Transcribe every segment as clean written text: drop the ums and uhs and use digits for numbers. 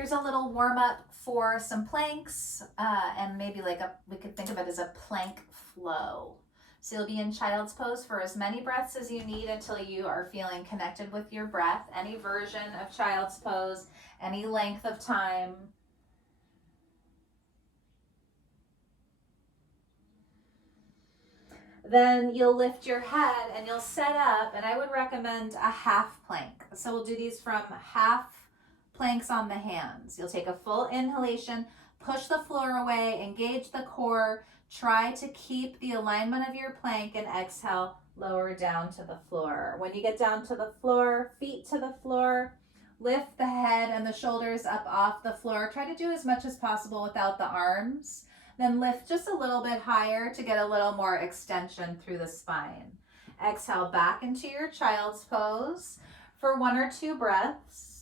Here's a little warm up for some planks and maybe like we could think of it as a plank flow. So you'll be in child's pose for as many breaths as you need until you are feeling connected with your breath. Any version of child's pose, any length of time. Then you'll lift your head and you'll set up, and I would recommend a half plank. So we'll do these from half planks on the hands. You'll take a full inhalation, push the floor away, engage the core, try to keep the alignment of your plank, and exhale, lower down to the floor. When you get down to the floor, feet to the floor, lift the head and the shoulders up off the floor. Try to do as much as possible without the arms. Then lift just a little bit higher to get a little more extension through the spine. Exhale back into your child's pose for 1 or 2 breaths.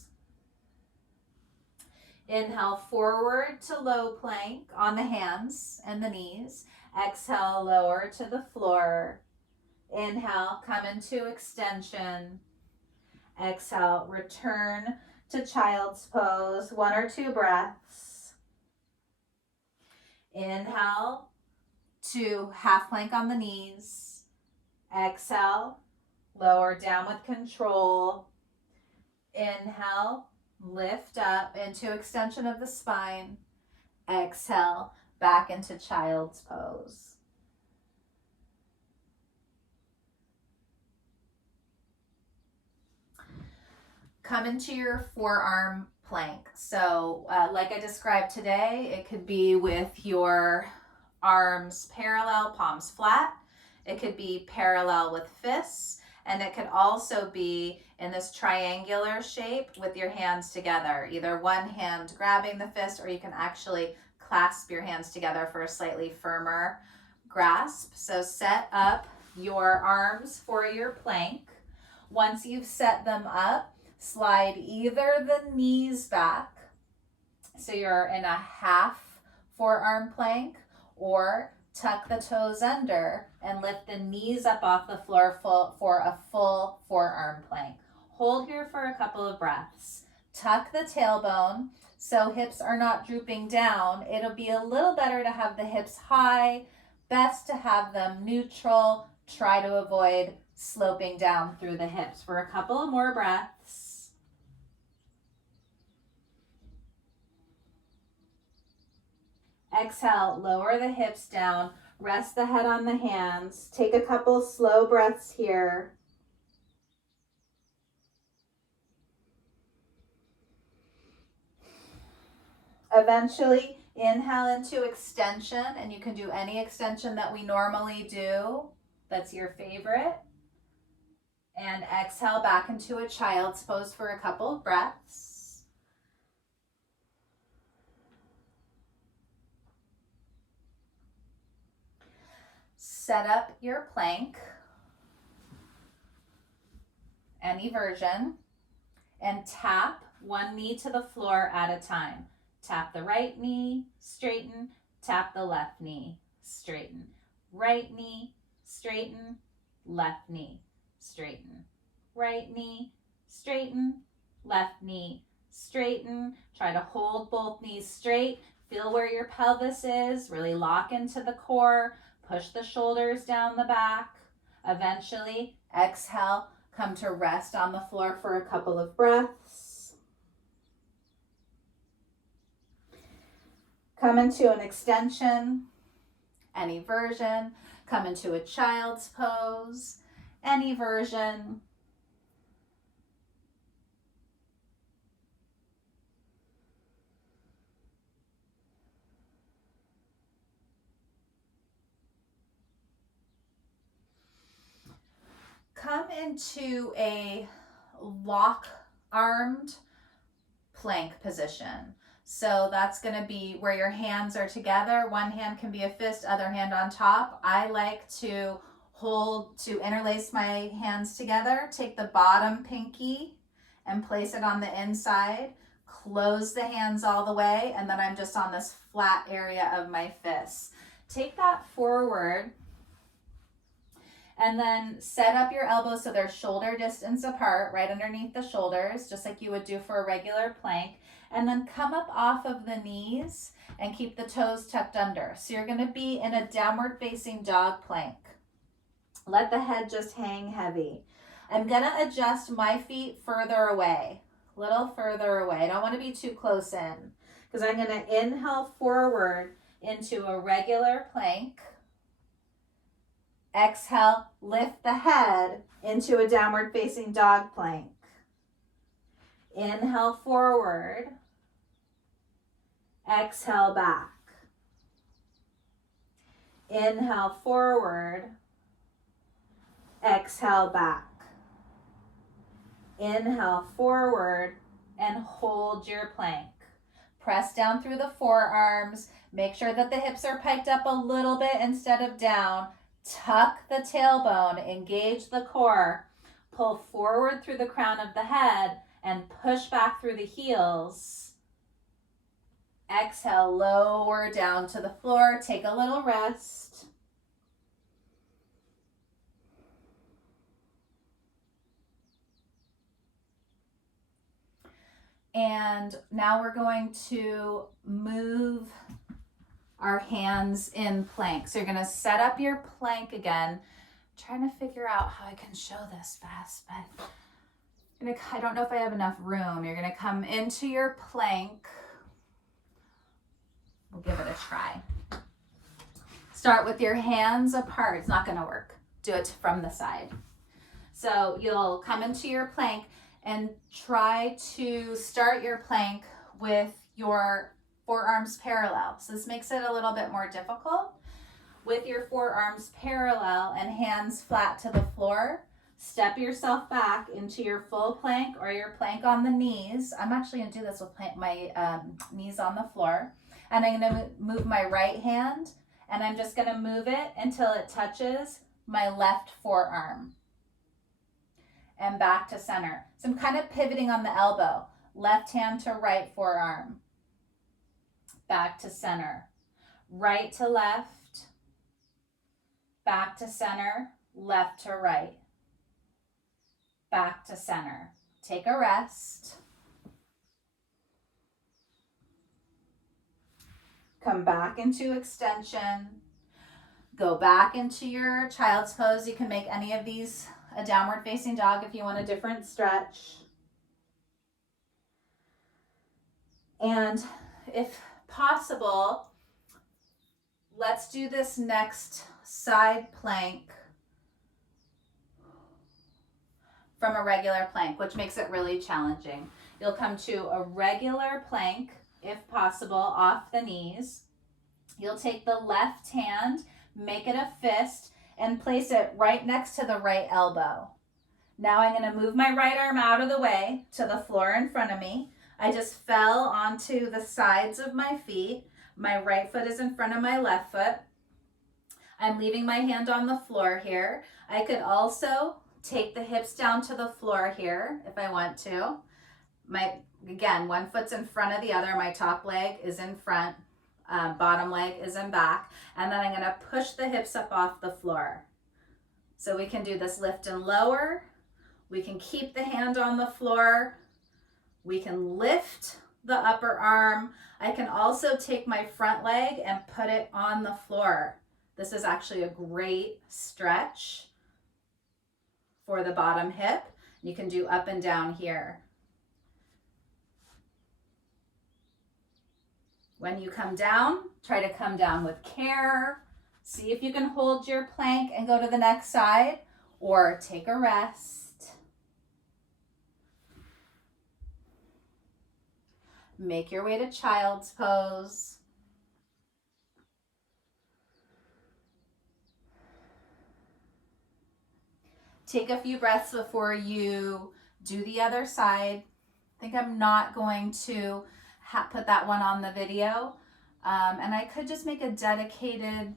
Inhale forward to low plank on the hands and the knees. Exhale, lower to the floor. Inhale, come into extension. Exhale, return to child's pose, 1 or 2 breaths. Inhale to half plank on the knees. Exhale, lower down with control. Inhale, lift up into extension of the spine. Exhale, back into child's pose. Come into your forearm plank. So like I described today, it could be with your arms parallel, palms flat. It could be parallel with fists, and it could also be in this triangular shape with your hands together, either one hand grabbing the fist, or you can actually clasp your hands together for a slightly firmer grasp. So set up your arms for your plank. Once you've set them up, slide either the knees back, so you're in a half forearm plank, or tuck the toes under and lift the knees up off the floor for a full forearm plank. Hold here for a couple of breaths. Tuck the tailbone so hips are not drooping down. It'll be a little better to have the hips high, best to have them neutral. Try to avoid sloping down through the hips for a couple of more breaths. Exhale, lower the hips down, rest the head on the hands. Take a couple slow breaths here. Eventually, inhale into extension, and you can do any extension that we normally do. That's your favorite. And exhale back into a child's pose for a couple of breaths. Set up your plank, any version, and tap one knee to the floor at a time. Tap the right knee, straighten, tap the left knee, straighten. Right knee, straighten, left knee, straighten. Right knee, straighten, left knee, straighten. Try to hold both knees straight. Feel where your pelvis is, really lock into the core. Push the shoulders down the back. Eventually, exhale, come to rest on the floor for a couple of breaths. Come into an extension, any version. Come into a child's pose, any version. Come into a lock-armed plank position. So that's going to be where your hands are together. One hand can be a fist, other hand on top. I like to interlace my hands together. Take the bottom pinky and place it on the inside. Close the hands all the way, and then I'm just on this flat area of my fists. Take that forward. And then set up your elbows so they're shoulder distance apart, right underneath the shoulders, just like you would do for a regular plank. And then come up off of the knees and keep the toes tucked under. So you're going to be in a downward facing dog plank. Let the head just hang heavy. I'm going to adjust my feet further away, a little further away. I don't want to be too close in because I'm going to inhale forward into a regular plank. Exhale, lift the head into a downward facing dog plank. Inhale forward. Exhale back. Inhale forward. Exhale back. Inhale forward and hold your plank. Press down through the forearms. Make sure that the hips are piked up a little bit instead of down. Tuck the tailbone, engage the core. Pull forward through the crown of the head and push back through the heels. Exhale, lower down to the floor. Take a little rest. And now we're going to move our hands in plank. So you're going to set up your plank again. I'm trying to figure out how I can show this fast, but I don't know if I have enough room. You're going to come into your plank. We'll give it a try. Start with your hands apart. It's not going to work. Do it from the side. So you'll come into your plank and try to start your plank with your forearms parallel. So this makes it a little bit more difficult. With your forearms parallel and hands flat to the floor, step yourself back into your full plank or your plank on the knees. I'm actually going to do this with my knees on the floor. And I'm going to move my right hand, and I'm just going to move it until it touches my left forearm. And back to center. So I'm kind of pivoting on the elbow. Left hand to right forearm. Back to center. Right to left. Back to center. Left to right. Back to center. Take a rest. Come back into extension. Go back into your child's pose. You can make any of these a downward facing dog if you want a different stretch. And if possible, let's do this next side plank from a regular plank, which makes it really challenging. You'll come to a regular plank, if possible, off the knees. You'll take the left hand, make it a fist, and place it right next to the right elbow. Now I'm going to move my right arm out of the way to the floor in front of me. I just fell onto the sides of my feet. My right foot is in front of my left foot. I'm leaving my hand on the floor here. I could also take the hips down to the floor here if I want to. Again, one foot's in front of the other. My top leg is in front. Bottom leg is in back, and then I'm going to push the hips up off the floor. So we can do this lift and lower. We can keep the hand on the floor. We can lift the upper arm. I can also take my front leg and put it on the floor. This is actually a great stretch for the bottom hip. You can do up and down here. When you come down, try to come down with care. See if you can hold your plank and go to the next side, or take a rest. Make your way to child's pose. Take a few breaths before you do the other side. I think I'm not going to put that one on the video. And I could just make a dedicated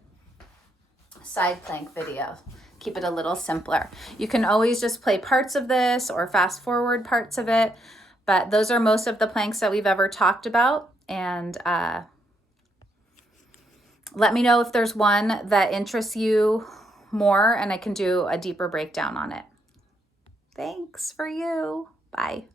side plank video. Keep it a little simpler. You can always just play parts of this or fast forward parts of it. But those are most of the planks that we've ever talked about. And let me know if there's one that interests you more and I can do a deeper breakdown on it. Thanks for you. Bye.